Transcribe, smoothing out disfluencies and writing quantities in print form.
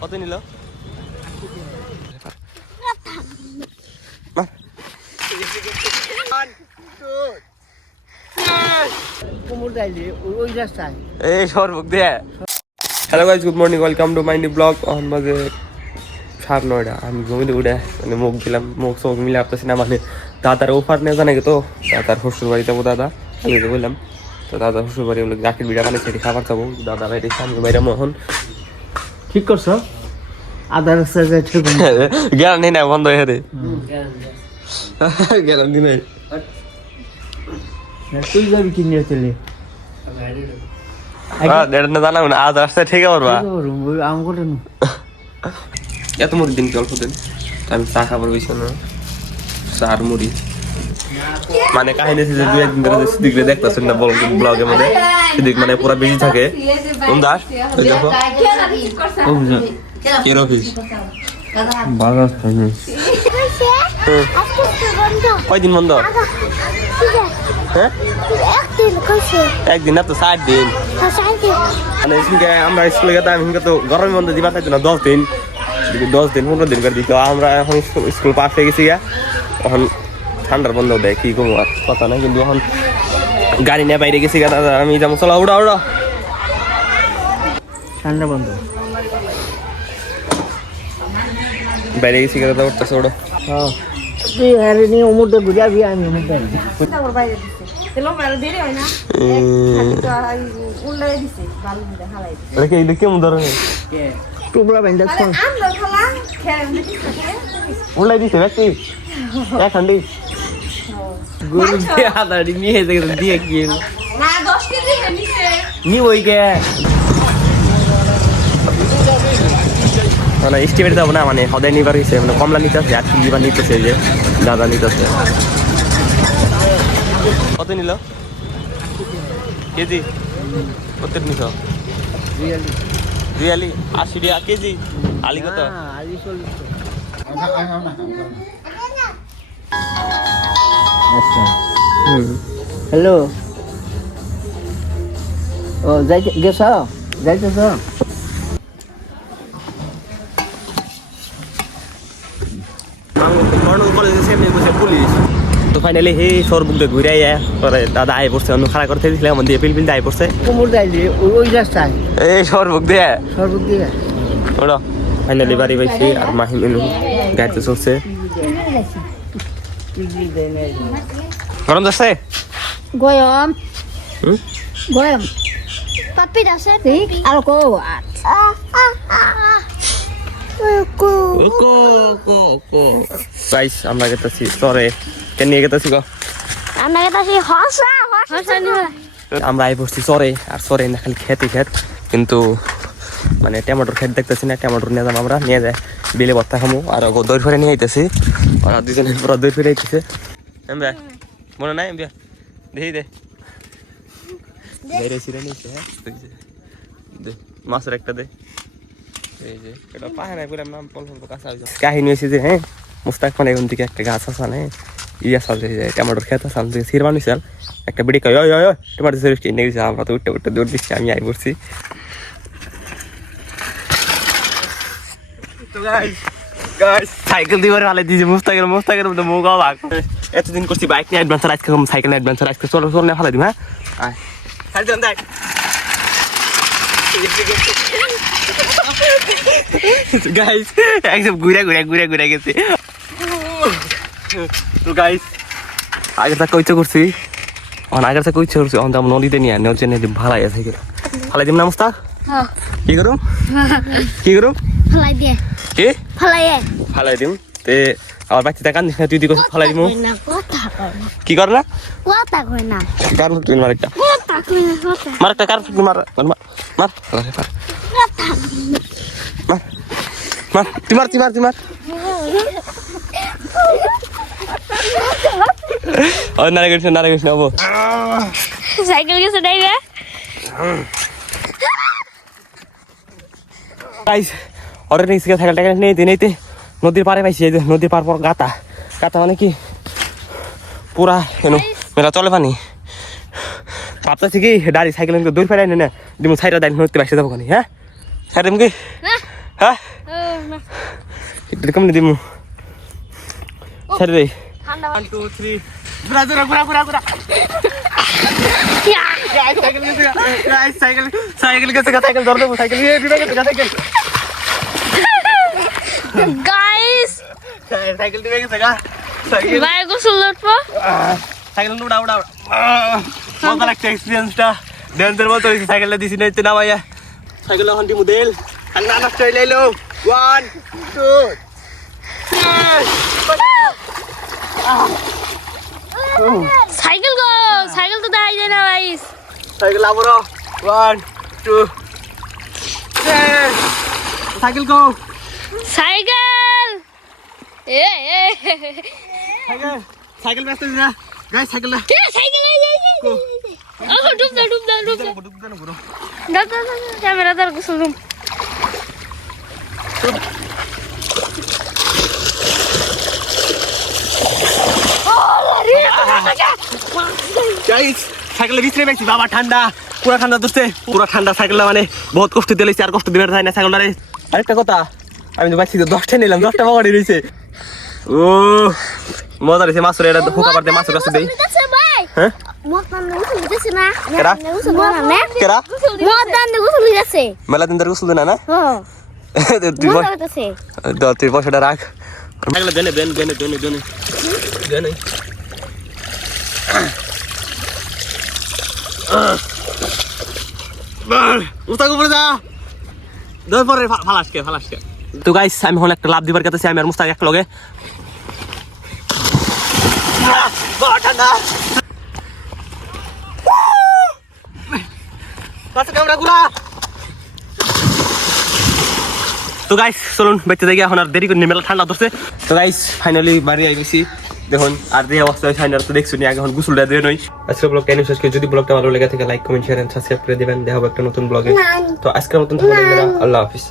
কত নিল এই সর্বক দিয়ে। Hello guys, good morning, welcome to my new blog. এখন বাজে 9:30। আমি ঘুমিয়ে উঠে মানে মুখ দিলাম, মুখ চোখ মিলে আসতেছি না। মানে দাদার ওপার নিয়ে জানাকে তো দাদার শ্বশুর বাড়ি যাবো। দাদা আমি তো বললাম তো দাদা শ্বশুর বাড়ি বলে গাছের বিড়া মানে সেটি খাবার যাবো। দাদা বাইরে আমি বাইরে মোহন ঠিক করছো। আদার গ্যারান্টি না বন্ধ হয়ে রে, গ্যারান্টি নাই। তুই যাবি কি নিয়ে চলে জানাবো না আজ আসতে ঠিক আছে আম করে এত মুড়ি দিন অল্প দিন আমি চা খাবার বেশি না, চা আর মুড়ি। মানে কাহিনী আছে যে 2-1 দিন ধরে সিদ্দিক দেখতেছেন না ব্লগের মধ্যে। সিদ্দিক মানে পুরা বেশি থাকে। দাস দেখো কি রকিস বাজার থাকে কয়দিন বন্ধ? হ্যাঁ একদিন না তো 7 দিন। মানে আমরা স্কুলে গেতাম তো গরমের মধ্যে দিবা চাইতো না 10 দিন 15 দিন করে দিত। আমরা এখন স্কুল পাস হয়ে গেছি গা, এখন ঠান্ডার বন্ধ দেয় কি করবো আর কথা না। কিন্তু এখন গাড়ি নিয়ে বাইরে গেছি গা, দাদা আমি যেমন চলো উড়া উড়া ঠান্ডা বন্ধ বাইরে গেছি গা, দাদা উঠতেছে ওড়ো। হ্যাঁ তুই হ্যারে নিয়ে উমরটা ঘুরাবি, আমি উমরটা কেমন ধরনের টুকরা বেঁধে উল্লাই দিছে ব্যক্তি এখান্ডি গরু দিয়ে আদারি নিয়ে দিয়ে কি নি ওই গে মানে স্টিমের যাবো না, মানে সদায় নিবার হয়েছে মানে কমলা নিতে আছে আর কি নিবার নিতেছে যে দাদা নিতেছে। কত নিল কেজি? কত নিছ? 2 আলি 80 টাকা কেজি। আলি কত? আলি 40। হ্যালো ও যাইতে গেছ যাইতেছ? পুলিশ তো ফাইনালি হে সরবুক দিয়ে ঘুরে পরে দাদা আয় পড়ছে, অন্য খাড়া করতে দিয়েছিল এমন দিয়ে পিলপিল আয় পড়ছে কোমর যাইলে ওই রাস্তায় এই সরবুক দিয়ে সর্বক দিয়ে ওরা ফাইনালি বাড়ি পাইছি। আর মাহি মেনু গাড়িতে চলছে। গরম যাচ্ছে গয়ম গয়ম পাপি আছে ঠিক আর কো গাইস আমরা গেতেছি সরে কেন নিয়ে গেতেছি গো আমরা গেতাছি হসা হসা নিয়ে আমরা আই পড়ছি সরে। আর সরে না খালি খেতে খেত, কিন্তু মানে টমেটোর খেত দেখতেছি না। টমেটোর নিয়ে যাবো আমরা, নিয়ে যায় বিলে ভর্তা খামো। আর দই ফেরে নিয়ে আইতেছি, ওরা দুজনে পুরো দই ফেরে আইতেছে। এমবে মনে নাই এমবে দেখি দে নিয়েছে। হ্যাঁ দে মাছের একটা দে। এই যে এটা পাহে নাই বললাম নাম পল কাঁচা হয়ে যাচ্ছে। কাহিনী হয়েছে যে হ্যাঁ মুস্তাক মানে এখন থেকে একটা গাছ আছে না ইয়া সাজে টমেটোর খেত আছে থেকে সির বানিয়েছিল একটা বিড়ি কয় ওই ওই টমেটো সিরিজ কিনে গেছে। আমরা তো উঠতে উঠতে দৌড় দিচ্ছি, আমি আই পড়ছি। সাইকেল দিয়ে ভালো দিয়েছি মুস্তাকের মধ্যে মুখ অবাক। এতদিন করছি বাইক নিয়ে অ্যাডভেঞ্চার, আজকে সাইকেল নিয়ে অ্যাডভেঞ্চার। আজকে চলো চলো নিয়ে ভালো দিম। হ্যাঁ গাইস একদম ঘুরে গেছে। তো গাইস আগের থেকে ইচ্ছে করছি, আগের থেকে ইচ্ছে করছি আমরা নদীতে নিয়ে নেওয়ার জন্য ভালাই আছে ফালাই দিম না মুস্তাক? কি করুম ফলাই দিয়ে কি ফলাই দিম তে আবার বাচ্চাটা কান্দিস না, তুই দি ফালাই দিম কি কর না কথা কই না কারণ তুই মার একটা কথা কই না কথা মার একটা কারণ মার মার মার মার তুই মার ও নারে গেছ হবো সাইকেল গেছে ডাইবে গাইস অরে নিচে সাইকেলটা নিতে নদীর পাড়ে পাইছি। এই যে নদীর পার পর গাতা মানে কি পুরা মেলা চলে পানি ভাবতেছি কি দাঁড়ি সাইকেল দৌড় ফেরাই না দিমু সাইডে দাঁড়িয়ে হতে বাসে যাবো খানি হ্যাঁ সাইডে কি হ্যাঁ একটু কম দিমু সাইডে দেই 1 2 3 ঘুরা সাইকেল ধর দেবো সাইকেল গাইস সাইকেল দিবে গেছে গা ভাই গোসল করবো সাইকেল উড়া মজা লাগছে এক্সপিরিয়েন্সটা ড্যান্সের মতো হয়েছে সাইকেলটা দিছি না না ভাইয়া সাইকেল এখন দি মডেল আর না নষ্ট হয়ে লাইলো 1 2 সাইকেল তো দেখাই যায় না গাইস সাইকেল আবরো 1 2 সাইকেল গো সাইকেল সাইকেল ব্যস্ত না গাইস সাইকেলটা সাইকেল ডুব ক্যামেরা দার গোসল রুম গাইস সাইকেলের ভিতরে বেশি বাবা ঠান্ডা পুরা ঠান্ডা সাইকেলটা মানে বহুত কষ্ট দিলেছি আর কষ্ট দিবে না সাইকেলটারে আরেকটা কথা আমি তো বাইছি 10টা নিলাম 10টা বাবাড়ি রইছে ও মজা রইছে মাছের এটা হুকা পারতে মাছের কাছে দেই হ্যাঁ মেলা দিন ধরে গোসল দেনা না তুই পয়সাটা রাখ দেনে তো গাইস আমি হল একটা লাভ দিবার কাছে আমি আর মুস্তাক এক লগে তো গাইস চলুন বেঁচে দেখি এখন আর দেরি করি মেলা ঠান্ডা ধরছে তো গাইস ফাইনালি বাড়ি আই গেছি দেখুন আর যে অবস্থা ফাইনাল তো দেখছো নি আগে এখন গুসুলটা দিয়ে নই আজকের ব্লগ কেন শেষ করে যদি ব্লগটা ভালো লেগে থাকে like comment share and subscribe করে দিবেন দেখা হবে একটা নতুন ব্লগে তো আজকের মতন আল্লাহ হাফেজ